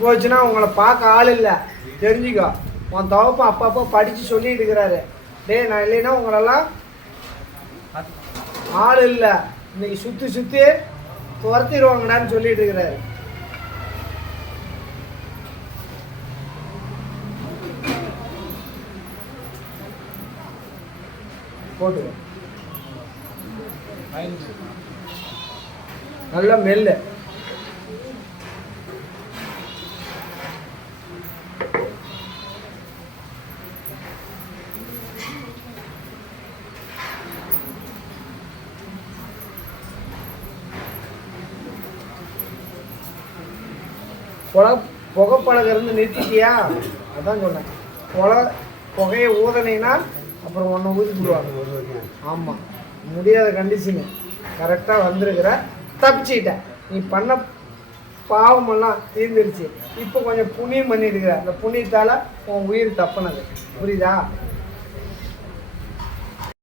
போச்சுன்னா உங்களை பார்க்க ஆள் இல்லை. தெரிஞ்சுக்கோ. உன் தவப்ப அப்பப்போ படித்து சொல்லிட்டு இருக்கிறாரு. டேய் நான் இல்லைன்னா உங்களெல்லாம் ஆள் இல்லை. இன்னைக்கு சுற்றி சுற்றி துரத்திடுவாங்கடான்னு சொல்லிட்டு இருக்கிறாரு. போட்டுக்கோ நல்ல மெல்லு. புக புகைப்பழகிறது நிறுத்திட்டியா? அதான் சொன்னேன். புகை புகையை ஊதனைனா அப்புறம் ஒன்று ஊதி விடுவாங்க. ஆமாம் முடியாத கண்டிஷனு கரெக்டாக வந்திருக்கிற தப்பிச்சிக்கிட்டேன் நீ பண்ண பாவமெல்லாம் தீர்ந்துருச்சு. இப்போ கொஞ்சம் புண்ணியம் பண்ணியிருக்கிற. அந்த புண்ணியத்தால் உன் உயிர் தப்புனது. புரியுதா?